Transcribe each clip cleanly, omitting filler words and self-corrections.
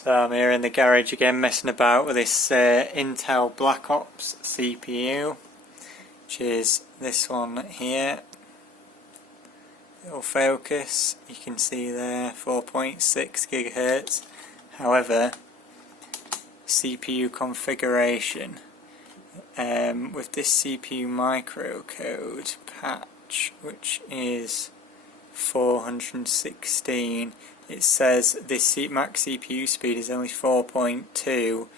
So I'm here in the garage again messing about with this Intel Black Ops CPU, which is this one here. It'll focus, you can see there, 4.6 GHz. However, CPU configuration with this CPU microcode patch, which is 416, it says this max CPU speed is only 4.2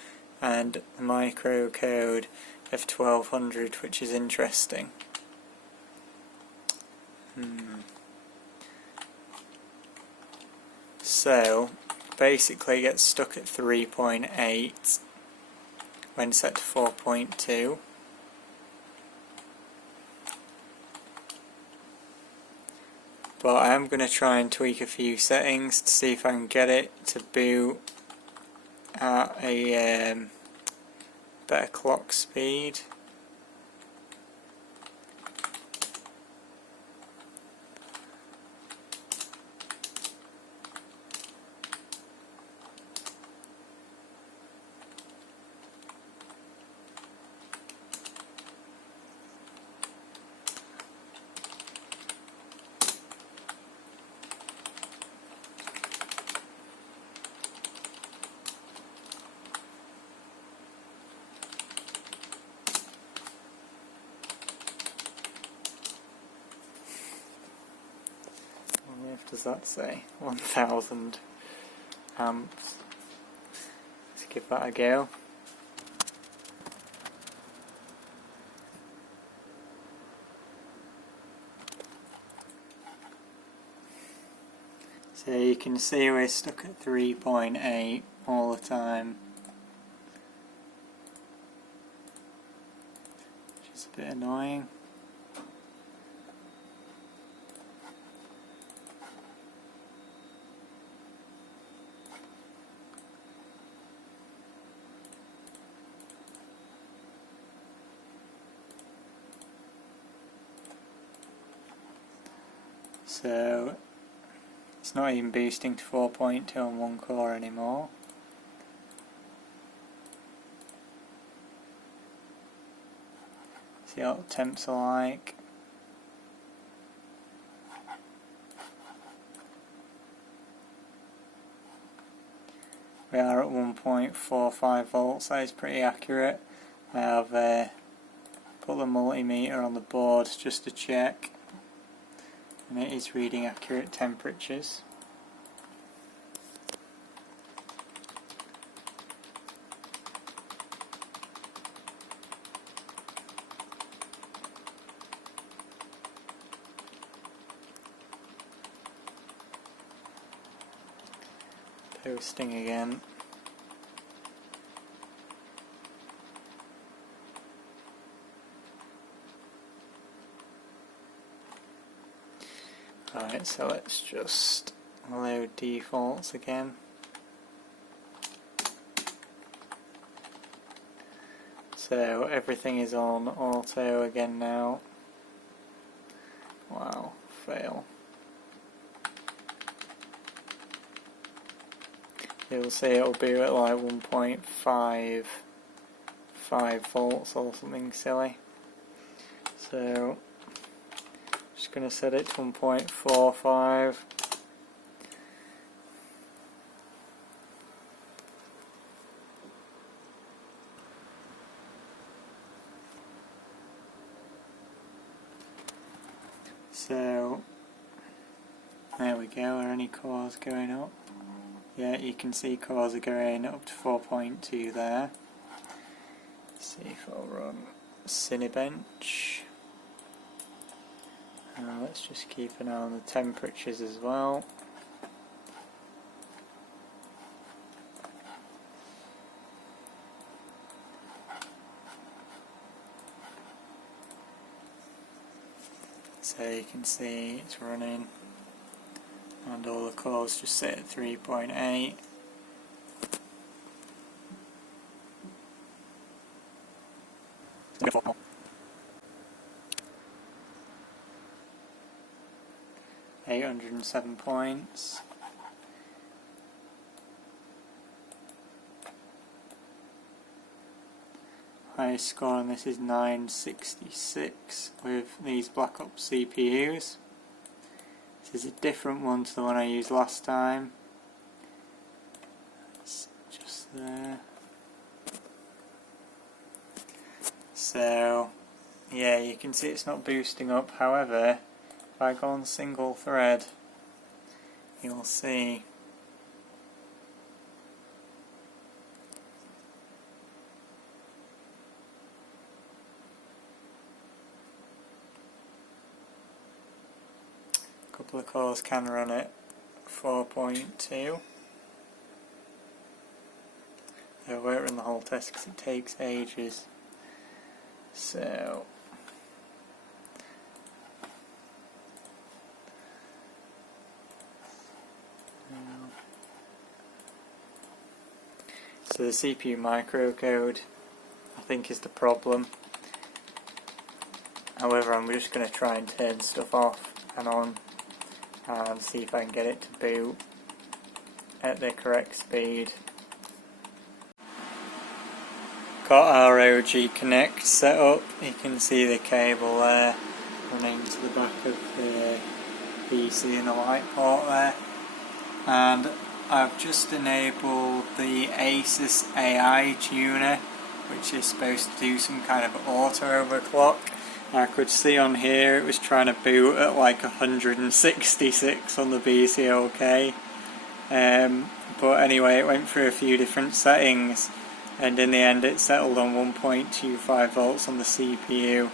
and the microcode of 1200, which is interesting. So basically it gets stuck at 3.8 when set to 4.2. But I am going to try and tweak a few settings to see if I can get it to boot at a better clock speed. What does that say? 1000 amps. Let's give that a go. So you can see we're stuck at 3.8 all the time, which is a bit annoying. So it's not even boosting to 4.2 on one core anymore. See what the temps are like. We are at 1.45 volts, that is pretty accurate. I have put the multimeter on the board just to check, and it is reading accurate temperatures. Posting again. Alright, so let's just load defaults again. So everything is on auto again now. Wow, fail. You'll see it'll be at like 1.55 volts or something silly. So just going to set it to 1.45. So there we go. Are any cores going up? Yeah, you can see cores are going up to 4.2 there. Let's see if I'll run Cinebench. Let's just keep an eye on the temperatures as well. So you can see it's running, and all the cores just sit at 3.8. $807 points. highest score on this is 966 with these Black Ops CPUs. This is a different one to the one I used last time. It's just there. So yeah, you can see it's not boosting up. However, if I go on single thread, you'll see a couple of cores can run it 4.2. I won't run the whole test because it takes ages. So the CPU microcode I think is the problem. However, I'm just going to try and turn stuff off and on and see if I can get it to boot at the correct speed. Got ROG Connect set up. You can see the cable there running to the back of the PC and the light port there. And I've just enabled the Asus AI tuner, which is supposed to do some kind of auto overclock. I could see on here it was trying to boot at like 166 on the BCOK. But anyway, it went through a few different settings, and in the end it settled on 1.25 volts on the CPU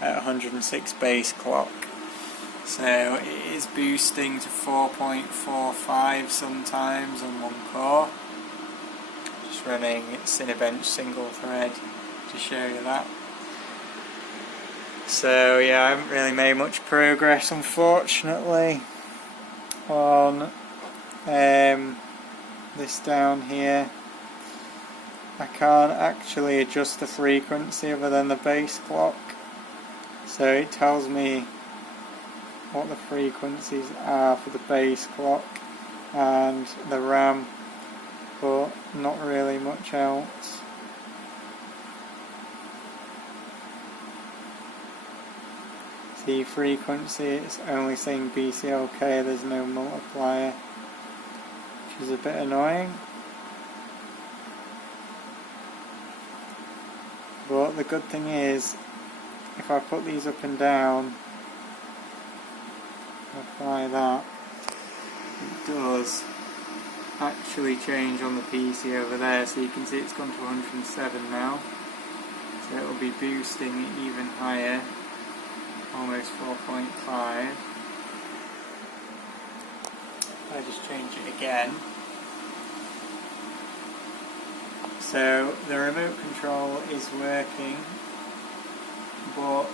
at 106 base clock. So it is boosting to 4.45 sometimes on one core. Just running Cinebench single thread to show you that. So yeah, I haven't really made much progress unfortunately on this down here. I can't actually adjust the frequency other than the base clock, so it tells me what the frequencies are for the base clock and the RAM, but not really much else. See, frequency, it's only saying BCLK, there's no multiplier, which is a bit annoying. But the good thing is, if I put these up and down, apply that, it does actually change on the PC over there, so you can see it's gone to 107 now, so it will be boosting even higher, almost 4.5. I just change it again. So the remote control is working, but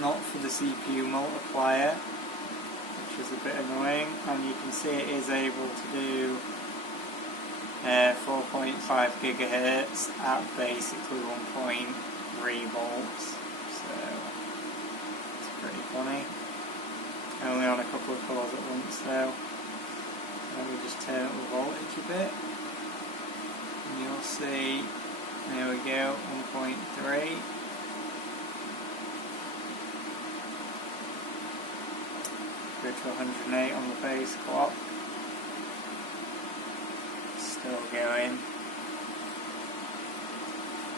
not for the CPU multiplier, which is a bit annoying, and you can see it is able to do 4.5 gigahertz at basically 1.3 volts, so it's pretty funny. Only on a couple of cores at once though. Let me just turn up the voltage a bit, and you'll see, there we go, 1.3. Go to 108 on the base clock. Still going.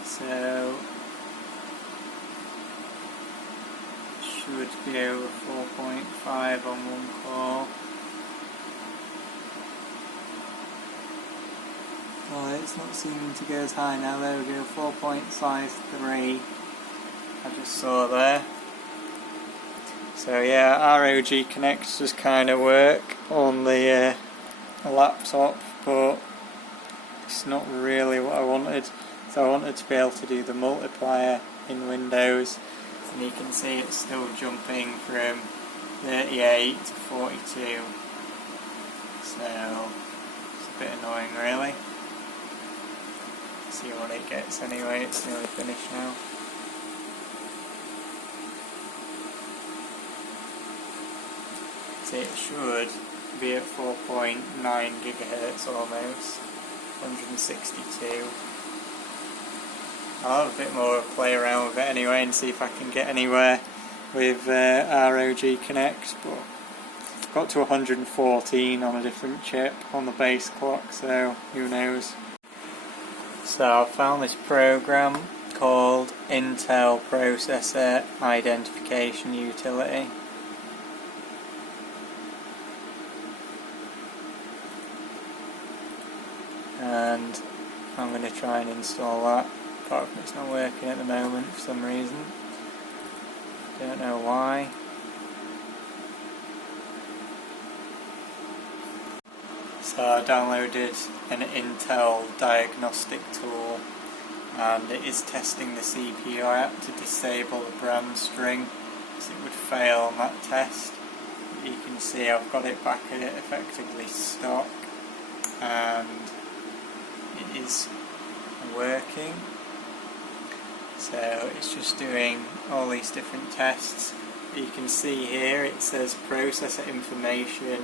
So should be over 4.5 on one core. Well, it's not seeming to go as high now. There we go, 4.53. I just saw there. So yeah, ROG Connect does kind of work on the laptop, but it's not really what I wanted. So I wanted to be able to do the multiplier in Windows, and you can see it's still jumping from 38 to 42. So it's a bit annoying really. See what it gets anyway, it's nearly finished now. It should be at 4.9 gigahertz almost, 162. I'll have a bit more play around with it anyway and see if I can get anywhere with ROG Connect, but I've got to 114 on a different chip on the base clock, so who knows. So I found this program called Intel Processor Identification Utility. And I'm going to try and install that, apart from it's not working at the moment for some reason. Don't know why. So I downloaded an Intel Diagnostic tool and it is testing the CPU. I had to disable the brand string because it would fail on that test. But you can see I've got it back at effectively stock and it is working. So it's just doing all these different tests. You can see here it says processor information,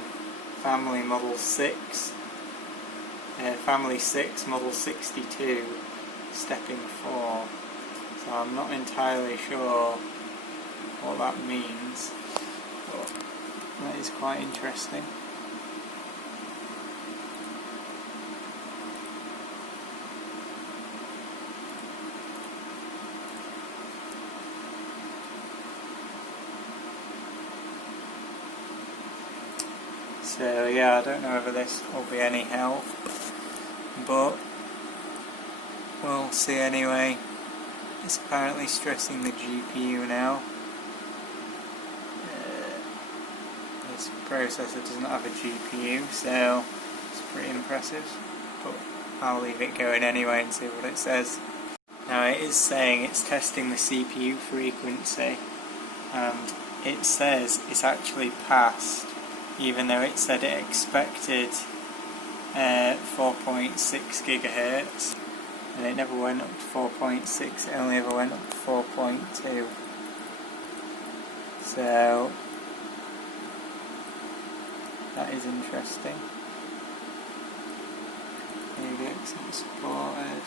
family model 6, family 6, model 62, stepping 4. So I'm not entirely sure what that means, but that is quite interesting. So yeah, I don't know whether this will be any help, but we'll see anyway. It's apparently stressing the GPU now. This processor doesn't have a GPU, so it's pretty impressive, but I'll leave it going anyway and see what it says. Now it is saying it's testing the CPU frequency, and it says it's actually passed, even though it said it expected 4.6 gigahertz, and it never went up to 4.6, it only ever went up to 4.2. So that is interesting. Leadex not supported.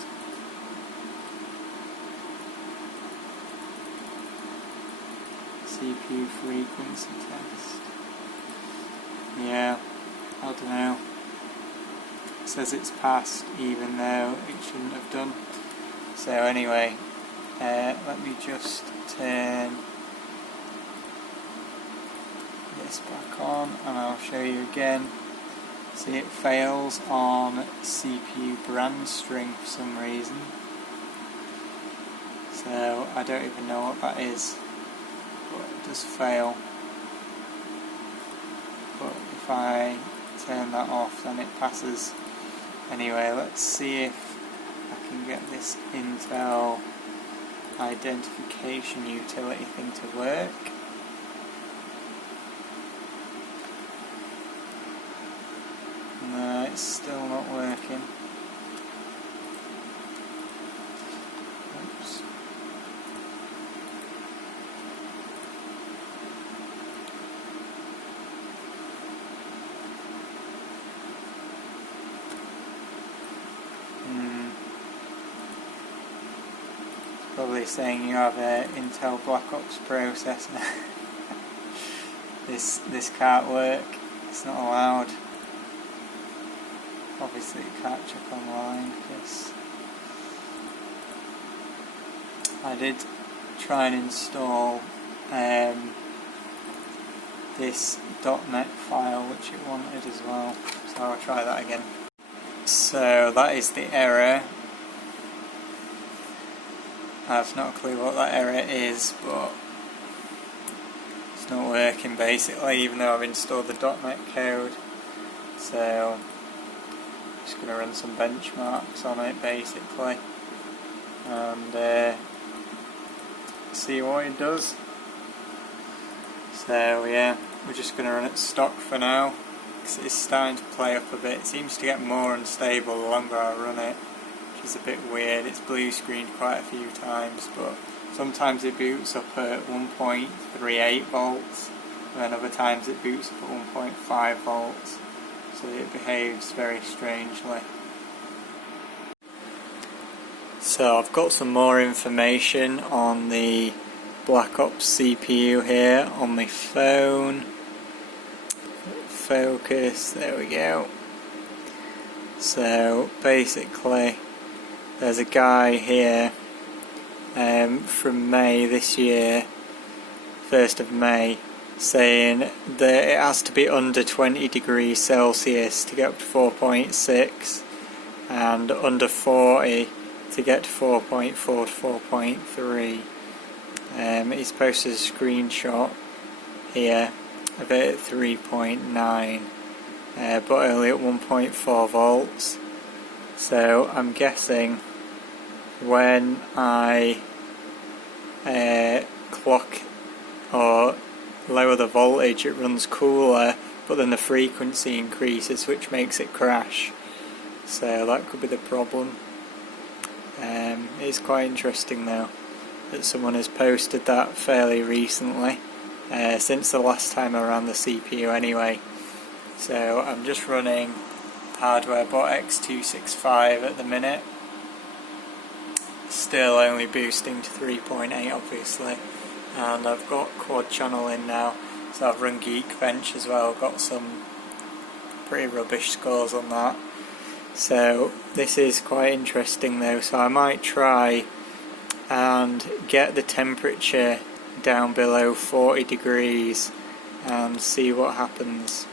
CPU frequency test. Yeah, I don't know. It says it's passed even though it shouldn't have done. So anyway, let me just turn this back on and I'll show you again. See, it fails on CPU brand string for some reason. So I don't even know what that is, but it does fail. But if I turn that off, then it passes. Anyway, let's see if I can get this Intel identification utility thing to work. No, it's still not working. Oops. Probably saying you have an Intel Black Ops processor. This can't work. It's not allowed. Obviously it can't check online because I did try and install this .NET file which it wanted as well, so I'll try that again. So that is the error. I have not a clue what that error is, but it's not working basically, even though I've installed the .NET code. So I'm just going to run some benchmarks on it basically and see what it does. So yeah, we're just going to run it stock for now because it's starting to play up a bit. It seems to get more unstable the longer I run it, which is a bit weird. It's blue screened quite a few times, but sometimes it boots up at 1.38 volts and then other times it boots up at 1.5 volts, so it behaves very strangely. So I've got some more information on the Black Ops CPU here on my phone. Focus, there we go. So basically there's a guy here from May this year, 1st of May, saying that it has to be under 20 degrees Celsius to get up to 4.6 and under 40 to get to 4.4 to 4.3. He's posted a screenshot here of it at 3.9, but only at 1.4 volts. So I'm guessing when I clock or lower the voltage it runs cooler, but then the frequency increases, which makes it crash. So that could be the problem. It's quite interesting though that someone has posted that fairly recently, since the last time I ran the CPU anyway. So I'm just running hardware bot X265 at the minute, still only boosting to 3.8 obviously, and I've got quad channel in now, so I've run Geekbench as well, got some pretty rubbish scores on that. So this is quite interesting though, so I might try and get the temperature down below 40 degrees and see what happens.